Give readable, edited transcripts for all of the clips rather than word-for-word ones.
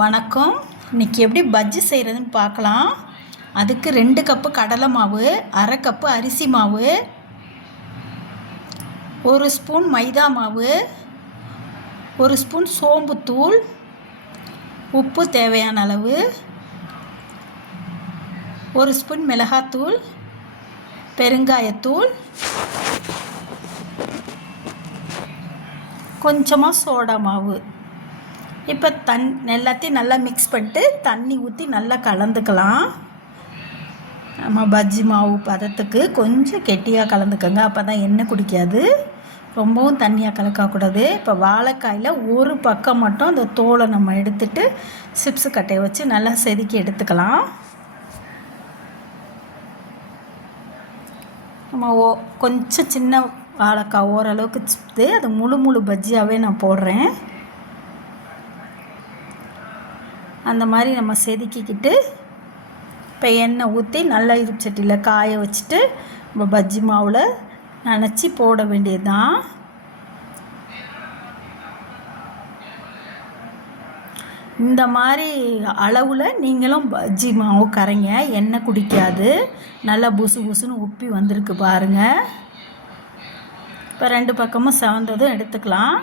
வணக்கம். இன்றைக்கி எப்படி பஜ்ஜி செய்கிறதுன்னு பார்க்கலாம். அதுக்கு 2 கப்பு கடலை மாவு, அரை கப்பு அரிசி மாவு, 1 ஸ்பூன் மைதா மாவு, 1 ஸ்பூன் சோம்புத்தூள், உப்பு தேவையான அளவு, 1 ஸ்பூன் மிளகாத்தூள், பெருங்காயத்தூள், கொஞ்சமாக சோடா மாவு. இப்போ எல்லாத்தையும் நல்லா மிக்ஸ் பண்ணிட்டு தண்ணி ஊற்றி நல்லா கலந்துக்கலாம். நம்ம பஜ்ஜி மாவு பதத்துக்கு கொஞ்சம் கெட்டியாக கலந்துக்கோங்க, அப்போ தான் எண்ணெய் குடிக்காது. ரொம்பவும் தண்ணியாக கலக்கக்கூடாது. இப்போ வாழைக்காயில் ஒரு பக்கம் மட்டும் அந்த தோலை நம்ம எடுத்துட்டு சிப்ஸு கட்டையை வச்சு நல்லா செதுக்கி எடுத்துக்கலாம். நம்ம கொஞ்சம் சின்ன வாழைக்காய் ஓரளவுக்கு சிப்து, அது முழு பஜ்ஜியாகவே நான் போடுறேன். அந்த மாதிரி நம்ம செதுக்கிக்கிட்டு இப்போ எண்ணெய் ஊற்றி நல்லா இருப்பு சட்டியில் காய வச்சுட்டு நம்ம பஜ்ஜி மாவில் நனைச்சி போட வேண்டியது தான். இந்த மாதிரி அளவில் நீங்களும் பஜ்ஜி மாவு கரைங்க, எண்ணெய் குடிக்காது. நல்லா புசு புசுன்னு உப்பி வந்திருக்கு பாருங்கள். இப்போ 2 பக்கமும் செவந்ததும் எடுத்துக்கலாம்.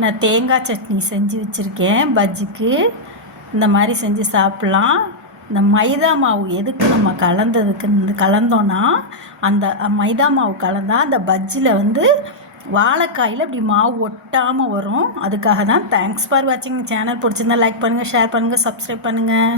நான் தேங்காய் சட்னி செஞ்சு வச்சுருக்கேன் பஜ்ஜிக்கு. இந்த மாதிரி செஞ்சு சாப்பிட்லாம். இந்த மைதா மாவு எதுக்கு நம்ம கலந்தோன்னா, அந்த மைதா மாவு கலந்தால் அந்த பஜ்ஜியில் வாழைக்காயில் இப்படி மாவு ஒட்டாமல் வரும். அதுக்காக தான். தேங்க்ஸ் ஃபார் வாட்சிங். சேனல் பிடிச்சிருந்தா லைக் பண்ணுங்கள், ஷேர் பண்ணுங்கள், சப்ஸ்கிரைப் பண்ணுங்கள்.